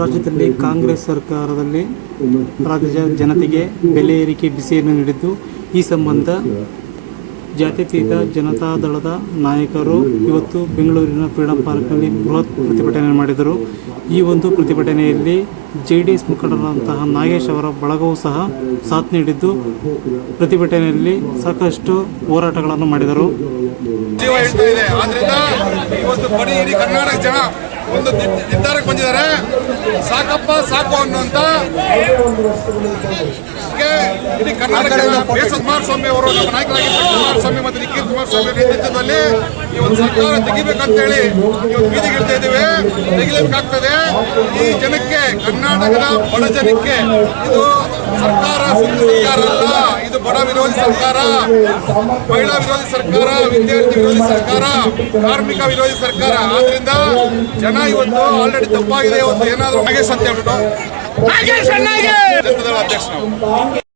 ರಾಜ್ಯದಲ್ಲಿ ಕಾಂಗ್ರೆಸ್ ಸರ್ಕಾರದಲ್ಲಿ ರಾಜ್ಯದ ಜನತೆಗೆ ಬೆಲೆ ಏರಿಕೆ ಬಿಸಿಯನ್ನು ನೀಡಿದ್ದು, ಈ ಸಂಬಂಧ ಜಾತ್ಯತೀತ ಜನತಾದಳದ ನಾಯಕರು ಇವತ್ತು ಬೆಂಗಳೂರಿನ ಫ್ರೀಡಂ ಪಾರ್ಕ್ನಲ್ಲಿ ಬೃಹತ್ ಪ್ರತಿಭಟನೆ ಮಾಡಿದರು. ಈ ಒಂದು ಪ್ರತಿಭಟನೆಯಲ್ಲಿ JDS ಮುಖಂಡರಾದಂತಹ ನಾಗೇಶ್ ಅವರ ಬಳಗವೂ ಸಹ ಸಾಥ್ ನೀಡಿದ್ದು, ಪ್ರತಿಭಟನೆಯಲ್ಲಿ ಸಾಕಷ್ಟು ಹೋರಾಟಗಳನ್ನು ಮಾಡಿದರು. ಜೀವ ಹೇಳ್ತಾ ಇದೆ. ಆದ್ರಿಂದ ಇವತ್ತು ಇಡೀ ಕರ್ನಾಟಕ ಜನ ಒಂದು ನಿರ್ಧಾರಕ್ಕೆ ಬಂದಿದ್ದಾರೆ. ಸಾಕಪ್ಪ ಸಾಕು ಅನ್ನುವಂತ ಇಡೀ ಕರ್ನಾಟಕ ಕುಮಾರಸ್ವಾಮಿ ಅವರು ನಮ್ಮ ನಾಯಕರಾಗಿದ್ದ ಕುಮಾರಸ್ವಾಮಿ ಮತ್ತು ನಿಖಿಲ್ ಕುಮಾರಸ್ವಾಮಿ ನೇತೃತ್ವದಲ್ಲಿ ಈ ಒಂದು ಸರ್ಕಾರ ತೆಗಿಬೇಕಂತ ಹೇಳಿ ಇವತ್ತು ಬೀದಿಗೆ ಇಡ್ತಾ ಇದ್ದೇವೆ. ತೆಗಿಲೇಬೇಕಾಗ್ತದೆ. ಈ ಜನಕ್ಕೆ, ಕರ್ನಾಟಕದ ಬಡ ಜನಕ್ಕೆ ಇದು ಸರ್ಕಾರ ಸುಳ್ಳು ಸರ್ಕಾರ ಅಲ್ಲ, ಇದು ಬಡ ವಿರೋಧಿ ಸರ್ಕಾರ, ಮಹಿಳಾ ವಿರೋಧಿ ಸರ್ಕಾರ, ವಿದ್ಯಾರ್ಥಿ ವಿರೋಧಿ ಸರ್ಕಾರ, ಕಾರ್ಮಿಕ ವಿರೋಧಿ ಸರ್ಕಾರ. ಆದ್ರಿಂದ ಜನ ಇವತ್ತು ಆಲ್ರೆಡಿ ತಪ್ಪಾಗಿದೆ. ಇವತ್ತು ಏನಾದ್ರು ನಾಗೇಶ್ ಅಂತ ಹೇಳ್ಬಿಟ್ಟು ಜನತಾದಳ ಅಧ್ಯಕ್ಷ ನಾವು